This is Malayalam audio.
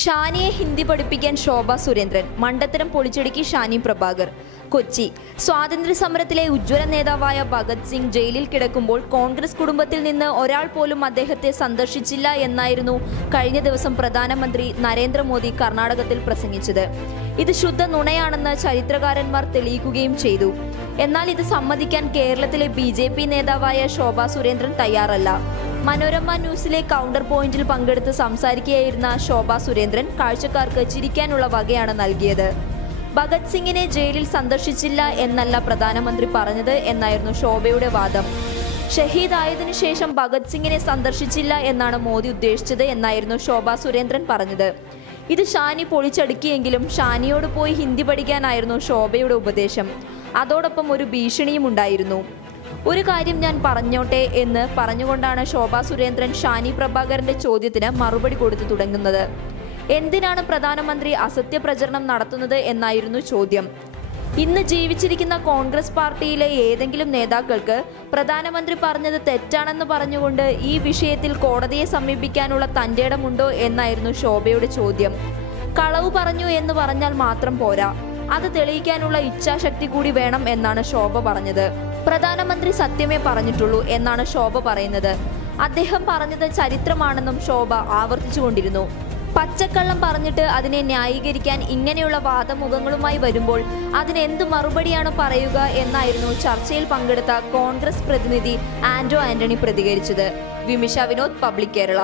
ഷാനിയെ ഹിന്ദി പഠിപ്പിക്കാൻ ശോഭ സുരേന്ദ്രൻ മണ്ടത്തരം പൊളിച്ചടുക്കി ഷാനി പ്രഭാകർ. കൊച്ചി. സ്വാതന്ത്ര്യ സമരത്തിലെ ഉജ്ജ്വല നേതാവായ ഭഗത് സിംഗ് ജയിലിൽ കിടക്കുമ്പോൾ കോൺഗ്രസ് കുടുംബത്തിൽ നിന്ന് ഒരാൾ പോലും അദ്ദേഹത്തെ സന്ദർശിച്ചില്ല എന്നായിരുന്നു കഴിഞ്ഞ ദിവസം പ്രധാനമന്ത്രി നരേന്ദ്രമോദി കർണാടകത്തിൽ പ്രസംഗിച്ചത്. ഇത് ശുദ്ധ നുണയാണെന്ന് ചരിത്രകാരന്മാർ തെളിയിക്കുകയും ചെയ്തു. എന്നാൽ ഇത് സമ്മതിക്കാൻ കേരളത്തിലെ ബി ജെ പി നേതാവായ ശോഭ സുരേന്ദ്രൻ തയ്യാറല്ല. മനോരമ ന്യൂസിലെ കൗണ്ടർ പോയിന്റിൽ പങ്കെടുത്ത് സംസാരിക്കുകയായിരുന്ന ശോഭ സുരേന്ദ്രൻ കാഴ്ചക്കാർക്ക് ചിരിക്കാനുള്ള വകയാണ് നൽകിയത്. ഭഗത് സിംഗിനെ ജയിലിൽ സന്ദർശിച്ചില്ല എന്നല്ല പ്രധാനമന്ത്രി പറഞ്ഞത് എന്നായിരുന്നു ശോഭയുടെ വാദം. ഷഹീദായതിനു ശേഷം ഭഗത് സിംഗിനെ സന്ദർശിച്ചില്ല എന്നാണ് മോദി ഉദ്ദേശിച്ചത് എന്നായിരുന്നു ശോഭ സുരേന്ദ്രൻ പറഞ്ഞത്. ഇത് ഷാനി പൊളിച്ചടുക്കിയെങ്കിലും ഷാനിയോട് പോയി ഹിന്ദി പഠിക്കാനായിരുന്നു ശോഭയുടെ ഉപദേശം. അതോടൊപ്പം ഒരു ഭീഷണിയും ഉണ്ടായിരുന്നു. ഒരു കാര്യം ഞാൻ പറഞ്ഞോട്ടെ എന്ന് പറഞ്ഞുകൊണ്ടാണ് ശോഭ സുരേന്ദ്രൻ ഷാനി പ്രഭാകരന്റെ ചോദ്യത്തിന് മറുപടി കൊടുത്തു തുടങ്ങുന്നത്. എന്തിനാണ് പ്രധാനമന്ത്രി അസത്യപ്രചരണം നടത്തുന്നത് എന്നായിരുന്നു ചോദ്യം. ഇന്ന് ജീവിച്ചിരിക്കുന്ന കോൺഗ്രസ് പാർട്ടിയിലെ ഏതെങ്കിലും നേതാക്കൾക്ക് പ്രധാനമന്ത്രി പറഞ്ഞത് തെറ്റാണെന്ന് പറഞ്ഞുകൊണ്ട് ഈ വിഷയത്തിൽ കോടതിയെ സമീപിക്കാനുള്ള തന്റെ ഇടമുണ്ടോ എന്നായിരുന്നു ശോഭയുടെ ചോദ്യം. കളവ് പറഞ്ഞു എന്ന് പറഞ്ഞാൽ മാത്രം പോരാ. അത് തെളിയിക്കാനുള്ള ഇച്ഛാശക്തി കൂടി വേണം എന്നാണ് ശോഭ പറഞ്ഞത്. പ്രധാനമന്ത്രി സത്യമേ പറഞ്ഞിട്ടുള്ളൂ എന്നാണ് ശോഭ പറയുന്നത്. അദ്ദേഹം പറഞ്ഞത് ചരിത്രമാണെന്നും ശോഭ ആവർത്തിച്ചുകൊണ്ടിരുന്നു. പച്ചക്കള്ളം പറഞ്ഞിട്ട് അതിനെ ന്യായീകരിക്കാൻ ഇങ്ങനെയുള്ള വാദമുഖങ്ങളുമായി വരുമ്പോൾ അതിനെന്ത് മറുപടിയാണ് പറയുക എന്നായിരുന്നു ചർച്ചയിൽ പങ്കെടുത്ത കോൺഗ്രസ് പ്രതിനിധി ആന്റോ ആന്റണി പ്രതികരിച്ചത്. വിമിഷ വിനോദ് പബ്ലിക് കേരള.